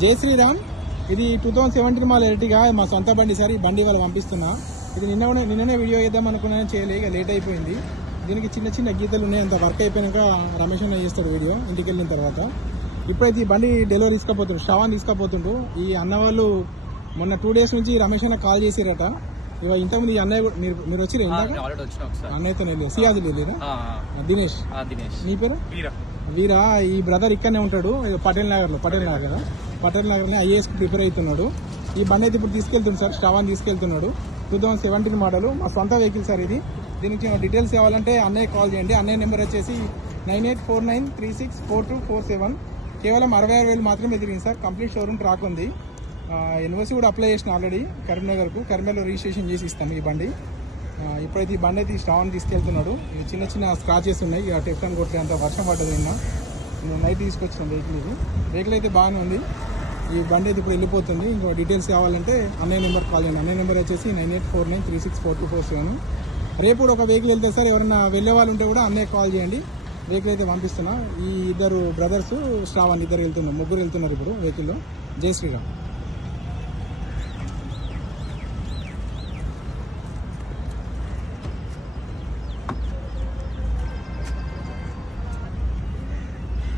జై శ్రీరామ్. ఇది 2017 model Ertiga మా సొంత బండి సార్. ఈ బండి వాళ్ళు పంపిస్తున్నా. ఇది నిన్ననే వీడియో చేద్దాం అనుకున్నాను, చేయలే, ఇక లేట్ అయిపోయింది. దీనికి చిన్న చిన్న గీతలు ఉన్నాయి. అంత వర్క్ అయిపోయాక రమేష్ అన్న చేస్తాడు వీడియో ఇంటికి వెళ్ళిన తర్వాత. ఇప్పుడైతే ఈ బండి డెలివరీ తీసుకుపోతుండ్రు, శ్రావణ్ తీసుకుపోతుండ్రు. ఈ అన్న వాళ్ళు మొన్న 2 days నుంచి రమేష్ అన్న కాల్ చేసిరట. ఇవ ఇంతకుముందు ఈ అన్నయ్య మీరు వచ్చి అన్నయ్యతో సియాజు లేదా దినేష్, నీ పేరు వీరా. ఈ బ్రదర్ ఇక్కడనే ఉంటాడు పటేల్ నగర్ లో IAS ప్రిపేర్ అవుతున్నాడు. ఈ బండి అయితే ఇప్పుడు తీసుకెళ్తున్నాడు సార్, శ్రావణ్ తీసుకెళ్తున్నాడు. 2017 మోడల్, మా సొంత వెహికల్ సార్ ఇది. దీనికి డీటెయిల్స్ కావాలంటే అన్నయ్య కాల్ చేయండి. అన్నయ్య నెంబర్ వచ్చేసి 9849364247. కేవలం 66,000 మాత్రమే తిరిగింది సార్. కంప్లీట్ షోరూమ్ ట్రాక్ ఉంది. ఎన్ఓసి కూడా అప్లై చేసిన ఆల్రెడీ కరీంనగర్లో రిజిస్ట్రేషన్ చేసి ఇస్తాము ఈ బండి. ఇప్పుడైతే ఈ బండి అయితే శ్రావణ్ తీసుకెళ్తున్నాడు. ఇవి చిన్న చిన్న స్క్రాచెస్ ఉన్నాయి, ఇక టెఫ్టాన్ కొట్టే అంత వర్షం పడ్డది. నేను నైట్ తీసుకొచ్చిన వెహికల్ అయితే బాగానే ఉంది. ఈ బండి అయితే ఇప్పుడు వెళ్ళిపోతుంది. ఇంకో డీటెయిల్స్ కావాలంటే అన్నయ్య నెంబర్ కాల్ చేయండి. అన్నయ్య నెంబర్ వచ్చేసి 9849364247. రేపు కూడా ఒక వెహికల్ వెళ్తే సార్, ఎవరైనా వెళ్ళే వాళ్ళు ఉంటే కూడా అన్నయ్య కాల్ చేయండి. వెహికల్ అయితే పంపిస్తున్నా. ఈ ఇద్దరు బ్రదర్స్ శ్రావణ్ ముగ్గురు వెళ్తున్నారు ఇప్పుడు వెహికల్లో. జై శ్రీరామ్.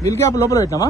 విల్ క్యాప్ లోపల పెట్టినావా?